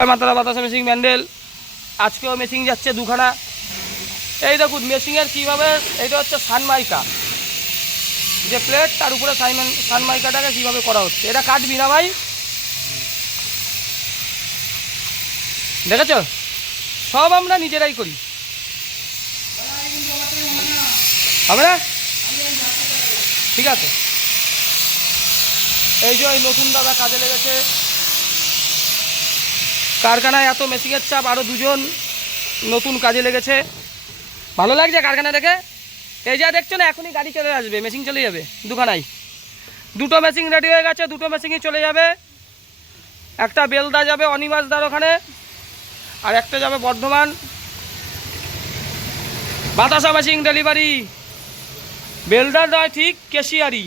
মাত্রা বাতাসা মেশিন ব্যান্ডেল আজকেও মেশিন যাচ্ছে দুখানা। এই দেখুন মেশিনের কীভাবে, এইটা হচ্ছে সানমাইকা যে প্লেট, তার উপরে সানমাইকাটাকে কীভাবে করা হচ্ছে। এটা কাটবি না ভাই, দেখেছ? সব আমরা নিজেরাই করি, হবে না? ঠিক আছে। এই যে ওই নতুন দাদা কাজে লেগেছে, কারখানায় এত মেশিনের চাপ, আরও দুজন নতুন কাজে লেগেছে। ভালো লাগছে কারখানা দেখে। এই যা দেখছো না, এখনই গাড়ি চলে আসবে, মেশিন চলে যাবে দুখানায়। দুটো মেশিন রেডি হয়ে গেছে, দুটো মেশিনই চলে যাবে। একটা বেলদা যাবে অনিবাসদার ওখানে, আর একটা যাবে বর্ধমান। বাতাসা মেশিন ডেলিভারি, বেলদার নয় ঠিক, কেশিয়ারি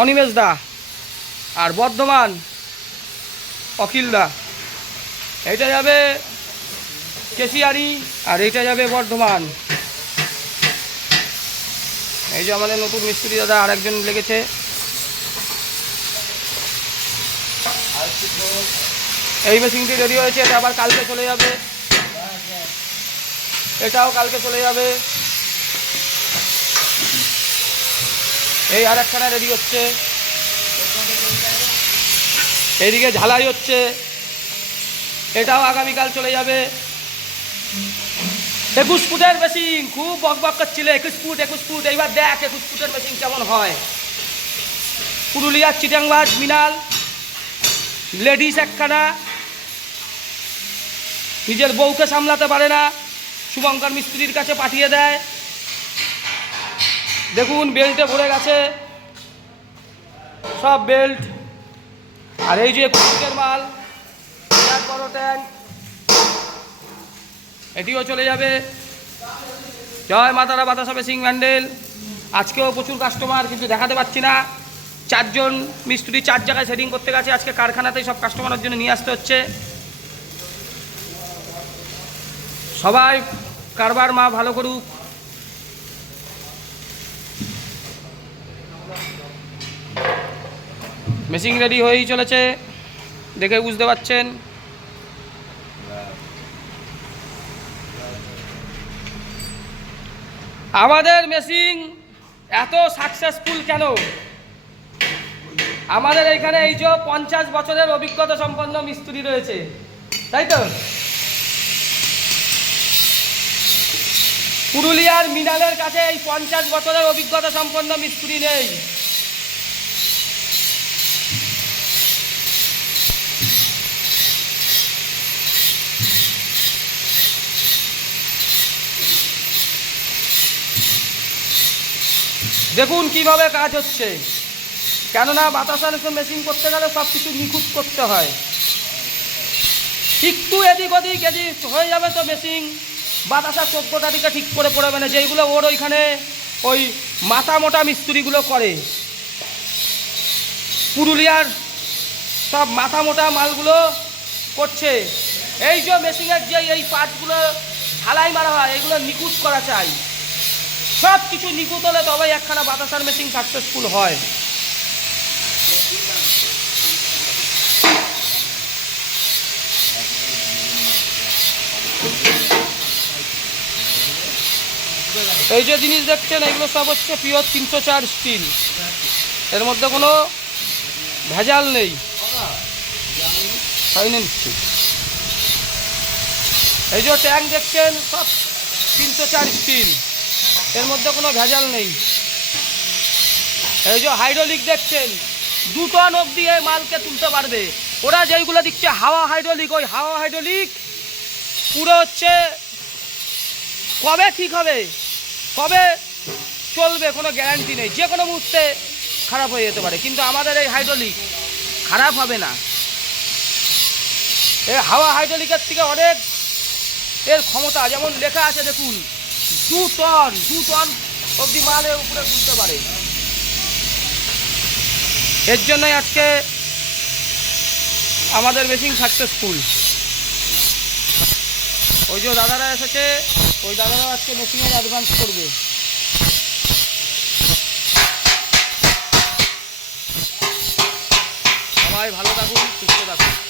অনিমেষদা, আর বর্ধমান অখিলদা। এইটা যাবে কেশিয়ারি আর এইটা যাবে বর্ধমান। এই যে আমাদের নতুন মিস্ত্রি দাদা আর একজন লেগেছে। এই মেশিনটি রেডি হয়েছে, এটা আবার কালকে চলে যাবে। এটাও কালকে চলে যাবে। এই আর একখানা রেডি হচ্ছে, এইদিকে ঝালাই হচ্ছে, এটাও আগামীকাল চলে যাবে। 21 ফুটের মেশিন, খুব বকবক করছিল 21 ফুট। এইবার দেখ 21 ফুটের মেশিন কেমন হয়। পুরুলিয়ার চিটাংবাজ মিনাল লেডিস একখানা, নিজের বউকে সামলাতে পারে না, শুভঙ্কর মিস্ত্রির কাছে পাঠিয়ে দেয়। দেখুন বেল্টে ভরে গেছে সব বেল্ট। আর এই যে 21 ফুটের মাল, বড় ট্যাঙ্ক, এটিও চলে যাবে। জয় মাতারা বাতাসা মেশিন ব্যান্ডেল। আজকেও প্রচুর কাস্টমার, কিন্তু দেখাতে পাচ্ছি না। 4 জন মিস্ত্রি 4 জায়গায় সেটিং করতে গেছে। আজকে কারখানাতেই সব কাস্টমারের জন্য নিয়ে আসতে হচ্ছে। সবাই কারবার মা ভালো করুক। মেশিন রেডি হয়েই চলেছে, দেখে বুঝতে পারছেন। আমাদের মেশিন এত সাকসেসফুল কেন? আমাদের এখানে এই যে 50 বছরের অভিজ্ঞতা সম্পন্ন মিস্ত্রি রয়েছে, তাই তো? পুরুলিয়ার মিনালের কাছে এই 50 বছরের অভিজ্ঞতা সম্পন্ন মিস্ত্রি নেই। দেখুন কিভাবে কাজ হচ্ছে। কেননা বাতাসার মেশিন করতে গেলে সব কিছু নিখুঁত করতে হয়। একটু এদিক ওদিক হয়ে যাবে তো মেশিন বাতাসা 14টা দিকে ঠিক করে পড়বে না, যেইগুলো ওর ওইখানে ওই মাথা মোটা মিস্ত্রিগুলো করে। পুরুলিয়ার সব মাথা মোটা মালগুলো করছে। এই যে মেশিনের যে এই পার্টগুলো ঢালাই মারা হয়, এইগুলো নিখুঁত করা চাই। সব কিছু নিখুঁত হলে তবেই একখানা বাতাসার মেশিন সাকসেসফুল হয়। এই যে জিনিস দেখছেন, এগুলো সব হচ্ছে পিওর 304 স্টিল, এর মধ্যে কোনো ভেজাল নেই। এই যে ট্যাঙ্ক দেখছেন, সব 304 স্টিল, এর মধ্যে কোনো ভেজাল নেই। এই যে হাইড্রোলিক দেখছেন, 2 টন অবধি এই মালকে তুলতে পারবে। ওরা যেইগুলো দিচ্ছে হাওয়া হাইড্রোলিক, ওই হাওয়া হাইড্রোলিক পুরো হচ্ছে কবে ঠিক হবে, কবে চলবে কোনো গ্যারান্টি নেই, যে কোনো মুহূর্তে খারাপ হয়ে যেতে পারে। কিন্তু আমাদের এই হাইড্রোলিক খারাপ হবে না। এই হাওয়া হাইড্রোলিকের থেকে অনেক এর ক্ষমতা, যেমন লেখা আছে দেখুন, 2 টন অবধি মালের উপরে তুলতে পারে। এর জন্যই আজকে আমাদের মেশিন সাকসেসফুল। ওই যে দাদারা এসেছে, ওই দাদারা আজকে মেশিনের অ্যাডভান্স করবে। সবাই সবাই ভালো থাকুন, সুস্থ থাকুন।